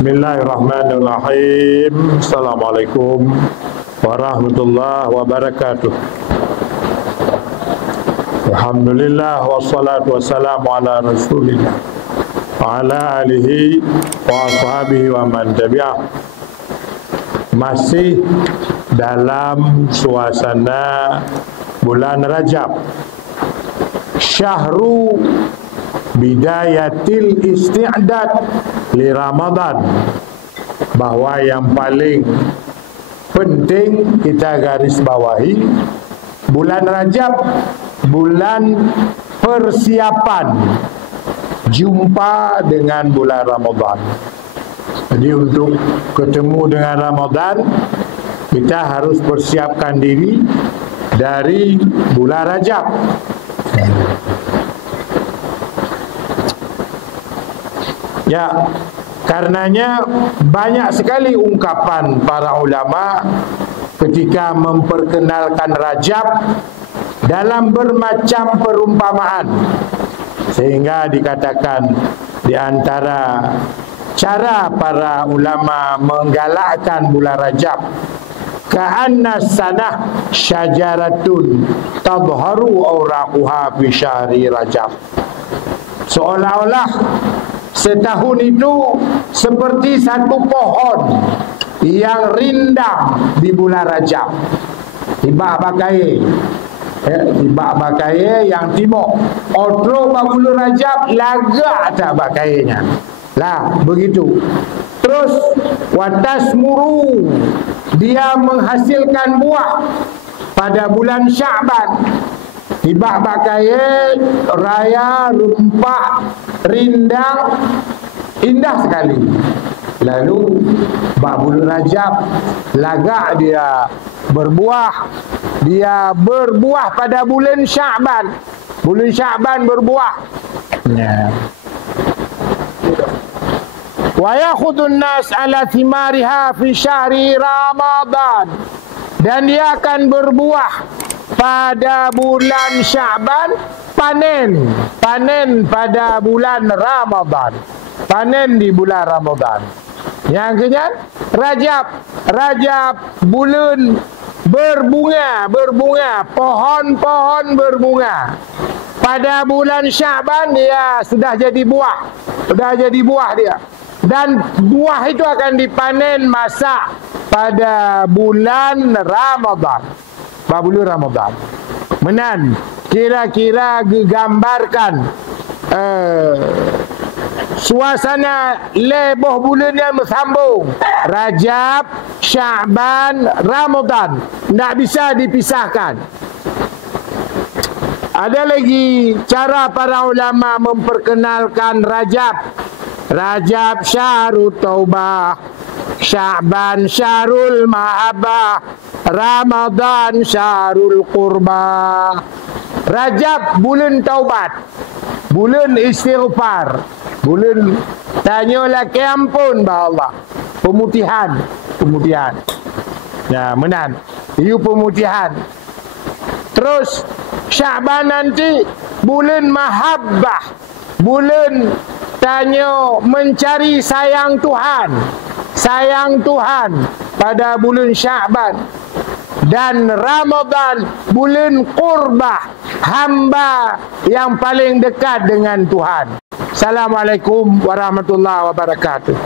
Bismillahirrahmanirrahim. Assalamualaikum warahmatullahi wabarakatuh. Alhamdulillah wassalatu wassalamu ala rasulillah wa ala alihi wa ashabihi wa man tabi'ah. Masih dalam suasana bulan Rajab, syahru bidayatil isti'dad li Ramadan, bahwa yang paling penting kita garis bawahi bulan Rajab, bulan persiapan jumpa dengan bulan Ramadan. Jadi untuk ketemu dengan Ramadan, kita harus persiapkan diri dari bulan Rajab. Ya, karenanya banyak sekali ungkapan para ulama ketika memperkenalkan Rajab dalam bermacam perumpamaan, sehingga dikatakan di antara cara para ulama menggalakkan bulan Rajab, ka'anna sanah syajaratun tadharu awraquha fi syahri Rajab. Seolah-olah setahun itu seperti satu pohon yang rindang di bulan Rajab. Tibak bakai, tibak bakai yang timur. Otro bulan Rajab lagak tak bakainya. Lah begitu. Terus watas muru, dia menghasilkan buah pada bulan Sya'ban. Tibak bakai raya, rumpah, rindang, indah sekali. Lalu bulan Rajab lagak dia berbuah. Dia berbuah pada bulan Sya'ban. Bulan Sya'ban berbuah. Ya. Wa yakhudun nas ala thimariha fi syahri Ramadan. Dan dia akan berbuah pada bulan Sya'ban, panen pada bulan Ramadan, panen di bulan Ramadan. Yang kemudian Rajab bulan berbunga, pohon-pohon berbunga. Pada bulan Sya'ban dia sudah jadi buah dia. Dan buah itu akan dipanen masak pada bulan Ramadan. Bulan Ramadan. Menan kira-kira gambarkan suasana leboh bulan yang bersambung. Rajab, Sya'ban, Ramadan. Tak bisa dipisahkan. Ada lagi cara para ulama memperkenalkan Rajab. Rajab syahrul taubah, Sya'ban syahrul mahabbah, Ramadan syahrul qurbah. Rajab bulan taubat, bulan istighfar, bulan tanyalah ke ampun bah Allah, pemutihan. Ya, menan. Itu pemutihan. Terus Sya'ban nanti bulan mahabbah, bulan tanya mencari sayang Tuhan pada bulan Sya'ban. Dan Ramadan bulan qurbah, hamba yang paling dekat dengan Tuhan. Assalamualaikum warahmatullahi wabarakatuh.